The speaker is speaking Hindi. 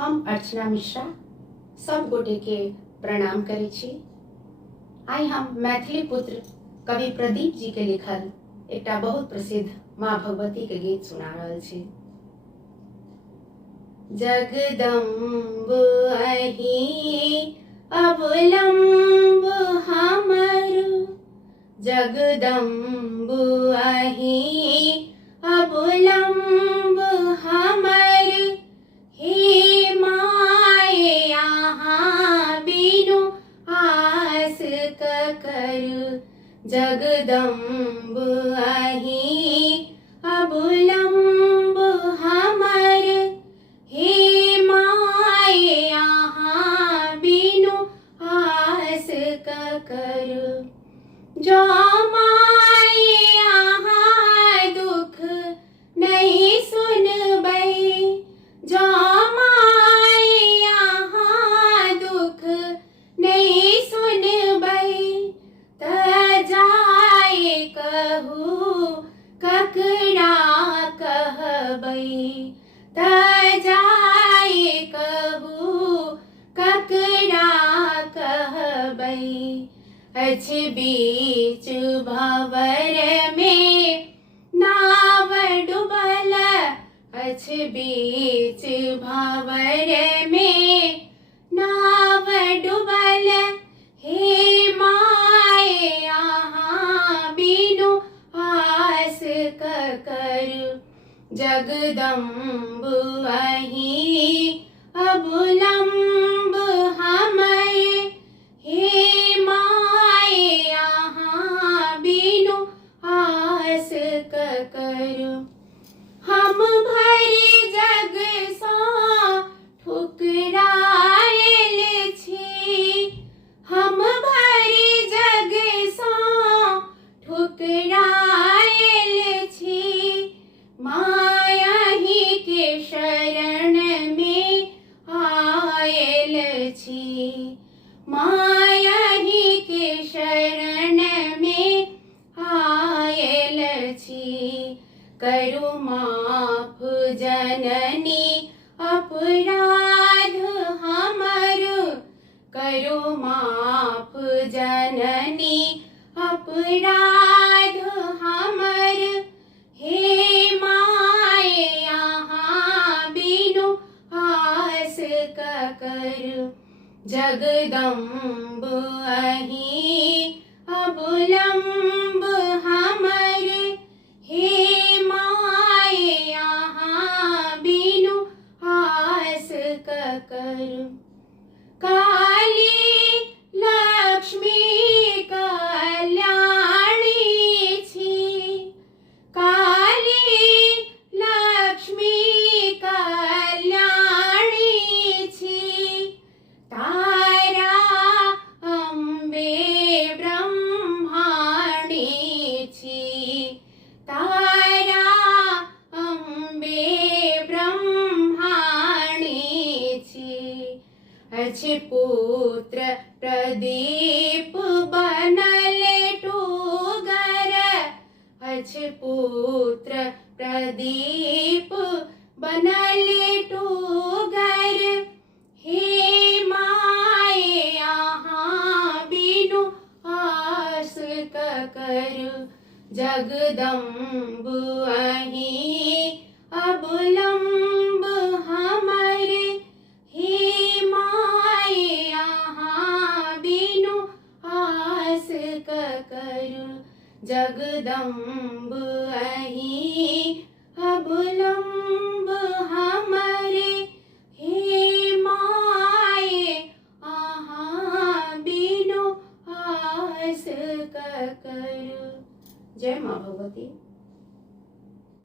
हम अर्चना मिश्रा सब गोटे के प्रणाम करे छी। आई हम मैथिली पुत्र कवि प्रदीप जी के लिखल एक बहुत प्रसिद्ध माँ भगवती के गीत सुना रहल छी। जगदम्ब अहि अवलंब हमर, जगदम्ब अहि अवलंब हमर, हे माये यहाँ बिनु आस ककर, जगदम्ब अहि अवलंब हमर, हे माये यहाँ बिनु आस ककर। जो माये यहाँ दुख नहीं सुनबै, जो माये यहाँ दुख नहीं सुनबै, त जाए कहू ककरा कहबै, त जाए कहू ककरा कहबै। अछि बीच भंवर में नाव डूबल, अछि बीच भंवर में नाव डूबल, हे माये यहाँ बिनु आस ककर, जगदम्ब अहि अवलंब हमर, हे माये यहाँ बिनु आस ककर। हम भरि जग सँ ठुकरायल छी, हम भरि जग सँ ठुकरायल छी, मायाही के शरण में आयल छी, मायाही के शरण में आयल छी। करु माफ जननी अपराध हमर, करु माफ जननी अपराध हमर, हे माये यहाँ बिनु आस ककर, जगदम्ब अहि अवलंब हमर, हे माये यहाँ बिनु आस ककर। काली लक्ष्मी कल्याणी छी, काली लक्ष्मी कल्याणी छी, तारा अम्बे ब्रह्माणी छी, तारा अम्बे ब्रह्माणी छी। अछि पुत्र प्रदीप बनल टूगर, अछि पुत्र प्रदीप बनल टूगर, हे माये यहाँ बिनु आस ककर, जगदम्ब अहि अवलंब हमर, हे माये यहाँ बिनु आस ककर, जगदम्ब अहि अवलंब हमर, हे माये यहाँ बिनु आस ककर। जय माँ भगवती।